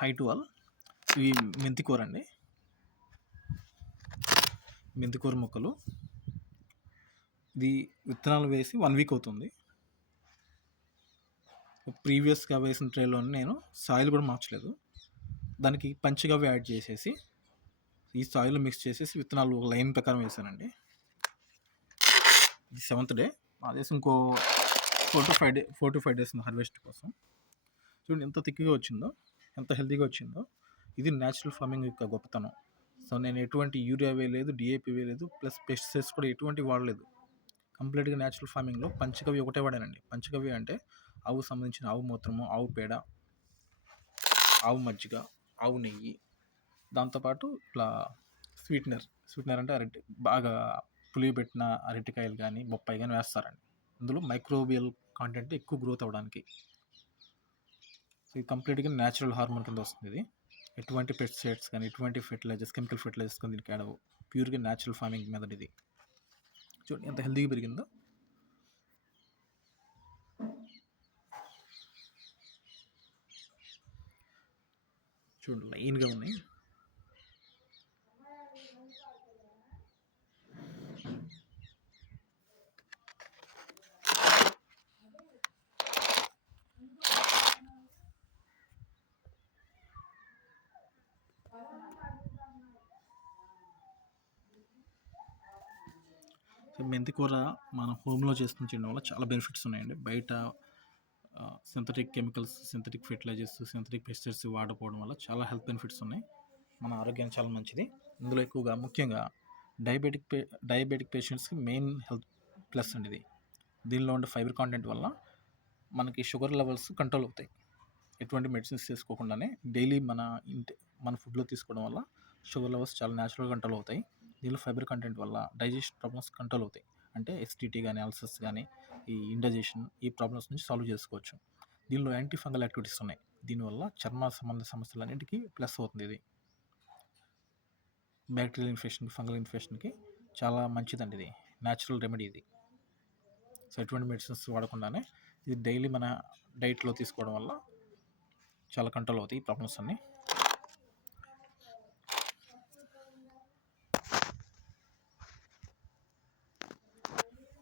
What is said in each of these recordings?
High to all. ఇవి మెంతికూర అండి. మెంతికూర మొక్కలు. ఇది విత్తనాలు వేసి 1 వీక్ అవుతుంది. ప్రీవియస్గా వేసిన ట్రేలో నేను సాయిల్ కూడా మార్చలేదు. దానికి పంచగవ్య యాడ్ చేసేసి ఈ సాయిల్ మిక్స్ చేసేసి విత్తనాలు ఒక లైన్ ప్రకారం వేసానండి. ఇది 7th డే. అదేసి ఇంకో 4 to 5 days హార్వెస్ట్ కోసం. చూడండి ఎంత థిక్గా వచ్చిందో, ఎంత హెల్తీగా వచ్చిందో. ఇది న్యాచురల్ ఫార్మింగ్ యొక్క గొప్పతనం. సో నేను ఎటువంటి యూరియా వేయలేదు, డిఏపి వేయలేదు, ప్లస్ పెస్టిసైడ్స్ కూడా ఎటువంటి వాడలేదు. కంప్లీట్గా న్యాచురల్ ఫార్మింగ్లో పంచగవ్య ఒకటే వాడానండి. పంచగవ్య అంటే ఆవుకు సంబంధించిన ఆవు మూత్రము, ఆవు పేడ, ఆవు మజ్జిగ, ఆవు నెయ్యి, దాంతోపాటు ఇట్లా స్వీట్నర్ అంటే బాగా పులియబెట్టిన అరటికాయలు కానీ బొప్పాయి కానీ వేస్తారండి. ఇందులో మైక్రోబియల్ కాంటెంట్ ఎక్కువ గ్రోత్ అవ్వడానికి. సో ఇది కంప్లీట్గా న్యాచురల్ హార్మోన్ కింద వస్తుంది. ఇది ఎటువంటి పెస్టిసైడ్స్ కానీ ఎటువంటి ఫెర్టిలైజర్స్, కెమికల్ ఫెర్టిలైజర్స్ కానీ దీనికి యాడ్ అవ్వవు. ప్యూర్గా న్యాచురల్ ఫార్మింగ్ మెథడ్ ఇది. చూడండి ఎంత హెల్తీగా పెరిగిందో. చూడండి లైన్గా ఉన్నాయి. మెంతికూర మన హోమ్లో చేసుకుని చేయడం వల్ల చాలా బెనిఫిట్స్ ఉన్నాయండి. బయట synthetic chemicals, synthetic fertilisers, synthetic pesticides వాడకపోవడం వల్ల చాలా హెల్త్ బెనిఫిట్స్ ఉన్నాయి. మన ఆరోగ్యానికి చాలా మంచిది. ఇందులో ఎక్కువగా ముఖ్యంగా డయాబెటిక్ పేషెంట్స్కి మెయిన్ హెల్త్ ప్లస్ అండి ఇది. దీనిలో ఉండే ఫైబర్ కాంటెంట్ వల్ల మనకి షుగర్ లెవెల్స్ కంట్రోల్ అవుతాయి. ఎటువంటి మెడిసిన్స్ తీసుకోకుండానే డైలీ మన ఫుడ్లో తీసుకోవడం వల్ల షుగర్ లెవెల్స్ చాలా న్యాచురల్గా కంట్రోల్ అవుతాయి. దీనిలో ఫైబర్ కంటెంట్ వల్ల డైజెషన్ ప్రాబ్లమ్స్ కంట్రోల్ అవుతాయి. అంటే ఎసిడిటీ కానీ, అల్సర్స్ కానీ, ఈ ఇండైజెషన్, ఈ ప్రాబ్లమ్స్ నుంచి సాల్వ్ చేసుకోవచ్చు. దీనిలో యాంటీ ఫంగల్ యాక్టివిటీస్ ఉన్నాయి. దీనివల్ల చర్మ సంబంధ సమస్యలన్నింటికీ ప్లస్ అవుతుంది. ఇది బ్యాక్టీరియల్ ఇన్ఫెక్షన్, ఫంగల్ ఇన్ఫెక్షన్కి చాలా మంచిదండి. ఇది న్యాచురల్ రెమెడీ ఇది. సో ఎటువంటి మెడిసిన్స్ వాడకుండానే ఇది డైలీ మన డైట్లో తీసుకోవడం వల్ల చాలా కంట్రోల్ అవుతాయి ఈ ప్రాబ్లమ్స్ అన్నీ.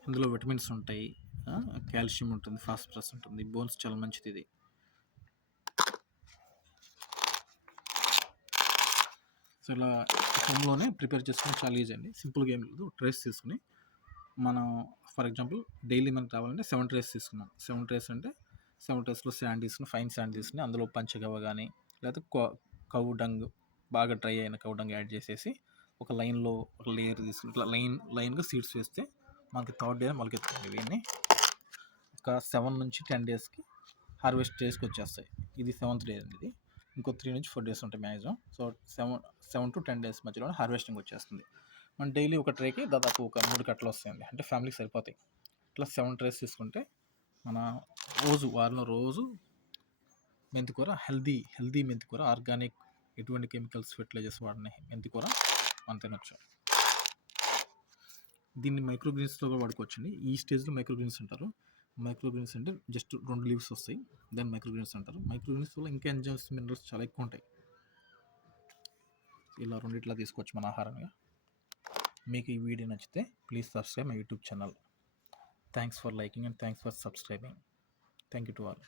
ఇందులో విటమిన్స్ ఉంటాయి, కాల్షియం ఉంటుంది, ఫాస్ఫరస్ ఉంటుంది, బోన్స్ చాలా మంచిది ఇది. సో ఇలా హోమ్లోనే ప్రిపేర్ చేసుకుని చాలా ఈజీ అండి. సింపుల్గా ఏం లేదు. ట్రేస్ తీసుకుని మనం ఫర్ ఎగ్జాంపుల్ డైలీ మనకు కావాలంటే 7 ట్రేస్ తీసుకున్నాం. 7 ట్రేస్ అంటే 7 ట్రేస్లో శాండ్ తీసుకుని, ఫైన్ శాండ్ తీసుకుని అందులో పంచగవ్వ కానీ లేకపోతే కౌ డంగ్, బాగా డ్రై అయిన కౌ డంగ్ యాడ్ చేసేసి ఒక లైన్లో ఒక లేయర్ తీసుకుని ఇట్లా లైన్గా సీడ్స్ వేస్తే మనకి 3rd డే మొలకెత్తుతుంది. ఇవన్నీ ఒక 7 నుంచి 10 డేస్కి హార్వెస్ట్ డేస్కి వచ్చేస్తాయి. ఇది 7th డే అండి. ఇది ఇంకో 3 నుంచి 4 డేస్ ఉంటాయి మ్యాక్సిమం. సో 7 to 10 డేస్ మధ్యలో హార్వెస్టింగ్ వచ్చేస్తుంది. మన డైలీ ఒక ట్రేకి దాదాపు ఒక 3 కట్టలు వస్తాయండి. అంటే ఫ్యామిలీకి సరిపోతాయి. ఇట్లా 7 ట్రేస్ తీసుకుంటే మన వారంలో రోజు మెంతికూర, హెల్దీ మెంతికూర, ఆర్గానిక్, ఎటువంటి కెమికల్స్ ఫెర్టిలైజర్స్ వాడిన మెంతికూర మనం తినొచ్చు. దీన్ని మైక్రోగ్రీన్స్లో కూడా వాడుకోవచ్చండి. ఈ స్టేజ్లో మైక్రోగ్రీన్స్ అంటారు. మైక్రోగ్రీన్స్ అంటే జస్ట్ 2 లీవ్స్ వస్తాయి, దాన్ని మైక్రోగ్రీన్స్ అంటారు. మైక్రోగ్రీన్స్ వల్ల ఇంకా ఎంజైమ్స్, మినరల్స్ చాలా ఎక్కువ ఉంటాయి. ఇలా రెండిట్లా తీసుకోవచ్చు మన ఆహారంగా. మీకు ఈ వీడియో నచ్చితే please subscribe my YouTube channel. Thanks for liking and thanks for subscribing. Thank you to all.